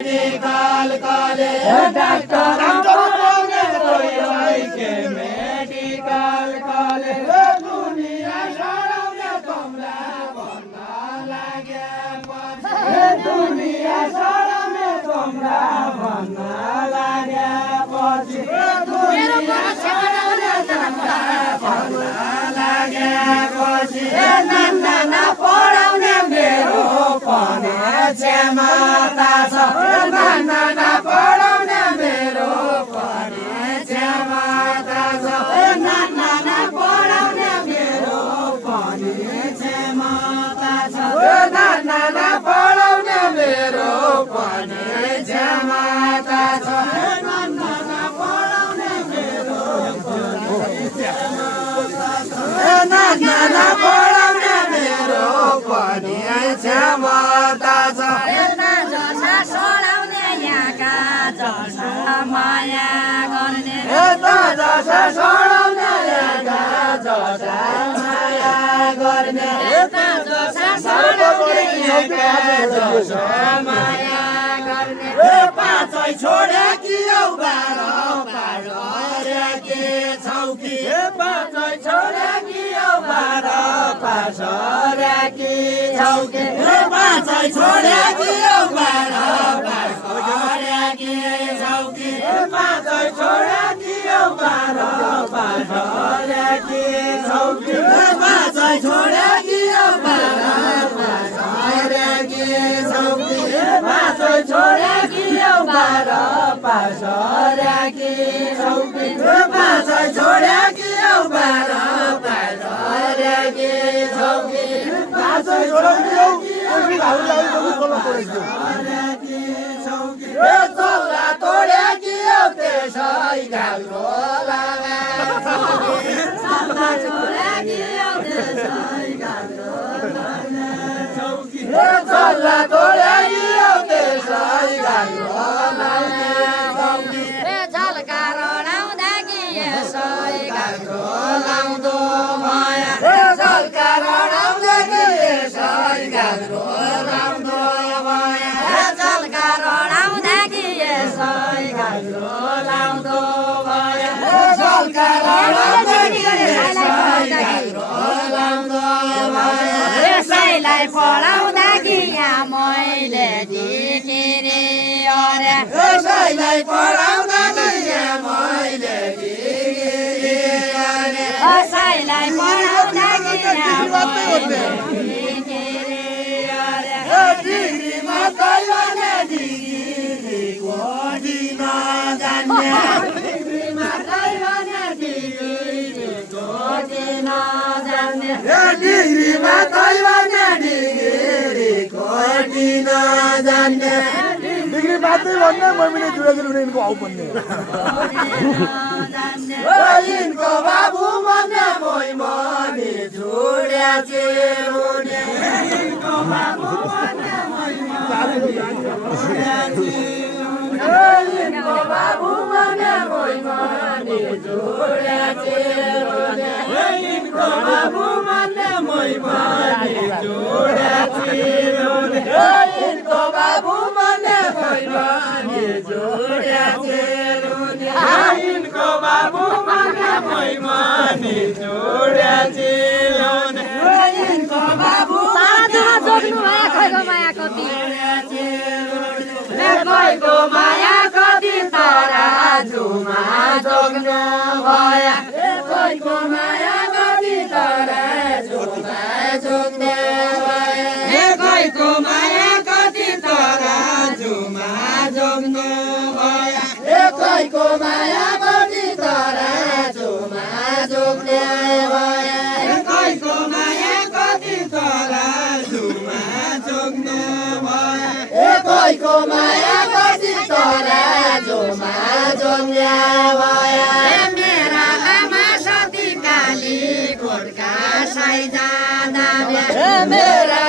medical college doctor बोले कोई भाई के मेडिकल कॉलेज दुनिया सड़ाउने कमला भन्ना लाग्या पछि दुनिया सड़ाउने कमला भन्ना लाग्या पछि दुनिया सड़ाउने कमला भन्ना लाग्या पछि नाना पढाउने मेरो पनि क्षमता छ नाना पढाउने मेरो पनि क्षमता छ नाना पढाउने मेरो पनि क्षमता छ नाना पढाउने मेरो पनि क्षमता छ नाना पढाउने मेरो पनि क्षमता छ नाना पढाउने मेरो पनि क्षमता छ माया गर्ने जसा सडाउने जसा माया गर्ने जसा सडाउने जसा माया गर्ने पाँचै छोडे कि औ 12 पार गरे के छौ कि पाँचै छोडे कि औ 12 पास गरे कि छौ कि पाँचै छोडे कि औ 12 पास गरे कि छौ कि पाँचै छोडे कि औ 12 पास गरे कि छौ कि पाँचै छोडे कि औ 12 पास गरे कि छौ कि पाँचै छोडे कि औ 12 पास गरे कि छौ कि पाँचै छोडे कि औ 12 पास गरे कि छौ कि पाँचै छोडे कि औ चल्ला तोडे कि औ त्यसै गाम्रो लागा चल्ला तोडे कि औ त्यसै गाम्रो लागा चल्ला तोडे कि औ त्यसै गाम्रो लागा झल्का रडाउँदा कि यसै गाम्रो लाउँदो माया झल्का रडाउँदा कि यसै गाम्रो लाउँदो माया झल्का रडाउँदा कि यसै गाम्रो लाउँदो माया झल्का रडाउँदा कि यसै गाम्रो लाउँदो माया यसैलाई पढाउँदा कि यहाँ मैले देखेरे अरे यसैलाई पढाउँदा कि यहाँ मैले देखेरे अरे यसैलाई पढाउँदा कि यहाँ मैले देखेरे अरे डिग्रीमा दैवने डिग्रीको दिन जान्ने डिग्रीमा दैवने डिग्रीको दिन जान्ने डिग्रीमा दैवने डिग्रीको दिन जान्ने डिग्री मात्रै भन्ने मैले जुरेको उनीहरूको आउ भन्ने यिनको बाबु भन्ने मै मनी जुड्या चिरुने यिनको बाबु भन्ने मै मनी जुड्या चिरुने यिनको बाबु भन्ने मै मनी जुड्या चिरुने यिनको बाबु भन्ने मै मनी जुड्या चिरुने यिनको बाबु भन्ने मै मनी जुड्या चिरुने यिनको बाबु भन्ने मै मनी जुड्या चिरुने यिनको बाबु जोड्नु माया खैको माया कति खैको माया कति तारा झुमा जोग्नु भया खैको माया कति तारा झुमा जोग्नु भया खैको माया कति तारा झुमा जोग्नु भया खैको माया कति तारा झुमा जोग्नु भया खैको माया कति तारा झुमा जोग्नु भया खैको माया कति तारा झुमा जोग्नु भया मेरा आमा सती काली गोठका साइजा दाबे मेरा